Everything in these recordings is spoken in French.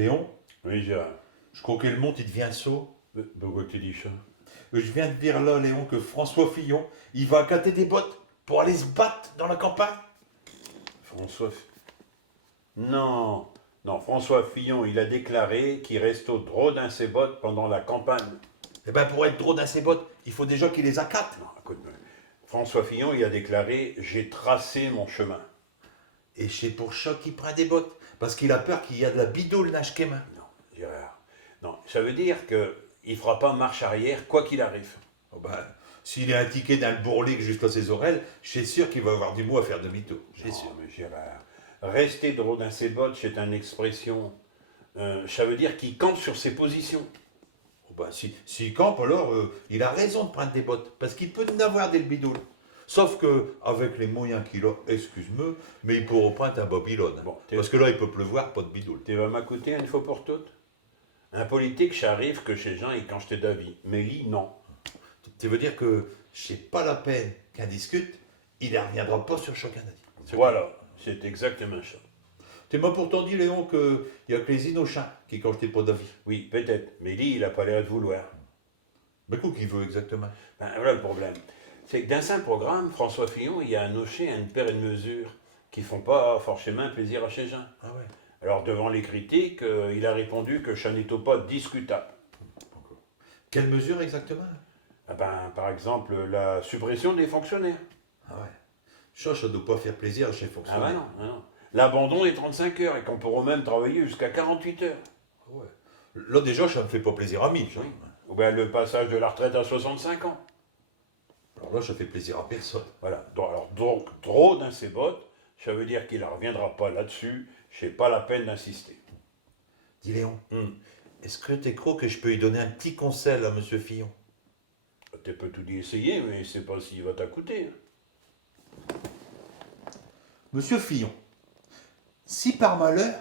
Léon, Oui, Gérard. je crois que le monde il devient sot. Pourquoi tu dis ça? Je viens de dire là, Léon, que François Fillon, il va accater des bottes pour aller se battre dans la campagne. François. Non, non, François Fillon, il a déclaré qu'il reste au drôle dans ses bottes pendant la campagne. Eh ben pour être drôle dans ses bottes, il faut déjà qu'il les accate. Non, écoute-moi. François Fillon, il a déclaré: j'ai tracé mon chemin. Et c'est pour ça qu'il prend des bottes. Parce qu'il a peur qu'il y a de la bidoule nage main. Non, Gérard. Non, ça veut dire qu'il ne fera pas marche arrière, quoi qu'il arrive. Oh ben, s'il est un ticket d'un bourrelet jusqu'à ses oreilles, je suis sûr qu'il va avoir du mot à faire demi-tour. Je suis Non, sûr. mais Gérard, rester drôle dans ses bottes, c'est une expression. Ça veut dire qu'il campe sur ses positions. Oh ben, s'il campe, alors il a raison de prendre des bottes. Parce qu'il peut en avoir des bidoule. Sauf que, avec les moyens qu'il a, excuse-moi, mais il peut reprendre un Babylone. Bon, Parce que là, il peut pleuvoir, pas de bidoule. Tu vas m'écouter une fois pour toutes? Un politique, ça arrive que chez gens, il change d'avis. Mais lui, non. Tu veux dire que c'est pas la peine qu'un discute, il ne reviendra pas sur chacun d'avis. Voilà, c'est exactement ça. Tu m'as pourtant dit, Léon, qu'il n'y a que les Innochins qui changent pas d'avis. Oui, peut-être. Mais lui, il n'a pas l'air de vouloir. Mais quoi qu'il veut exactement? Ben, voilà le problème. C'est que dans son programme, François Fillon, il a annoncé une paire de mesures qui font pas forcément plaisir à ces gens. Ah ouais. Alors, devant les critiques, il a répondu que ça n'était pas discutable. Quelle mesure exactement? Ah ben, par exemple, la suppression des fonctionnaires. Ah ouais. Ça ne doit pas faire plaisir à chez Ah fonctionnaires. ben non, ah non. L'abandon des 35 heures et qu'on pourra même travailler jusqu'à 48 heures. Ah ouais. Là déjà, ça me fait pas plaisir à Mich. Hein. Oui. Ou bien le passage de la retraite à 65 ans. Alors là, ça fait plaisir à personne. Voilà. Donc, trop dans ses bottes, ça veut dire qu'il ne reviendra pas là-dessus. C'est pas la peine d'insister. Dis Léon, Hum. est-ce que tu crois que je peux lui donner un petit conseil à Monsieur Fillon? Tu peux tout y essayer, mais c'est pas s'il va t'écouter. Monsieur Fillon, si par malheur,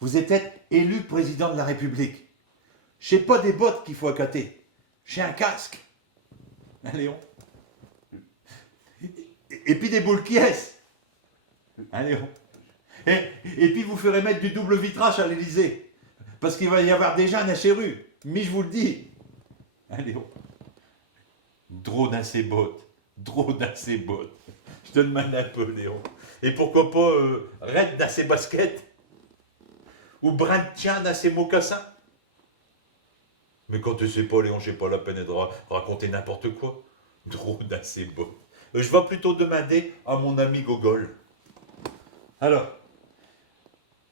vous êtes élu président de la République, c'est pas des bottes qu'il faut accater, c'est un casque. Hein, Léon? Et puis des boules qui est. Hein, Léon? Et puis vous ferez mettre du double vitrage à l'Élysée. Parce qu'il va y avoir déjà un HRU. Mais je vous le dis. Hein, Léon? Drôle dans ses bottes. Drôle dans ses bottes. Je te demande un peu, Léon. Et pourquoi pas Red dans ses baskets? Ou Brandtien dans ses mocassins? Mais quand tu sais pas, Léon, j'ai pas la peine de raconter n'importe quoi. Drôle dans ses bottes. Je vais plutôt demander à mon ami Gogol. Alors,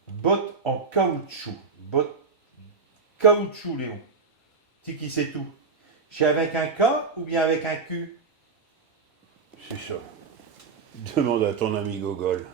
bottes en caoutchouc. Bottes caoutchouc, Léon. Tu qui c'est tout? C'est avec un K ou bien avec un Q? C'est ça. Demande à ton ami Gogol.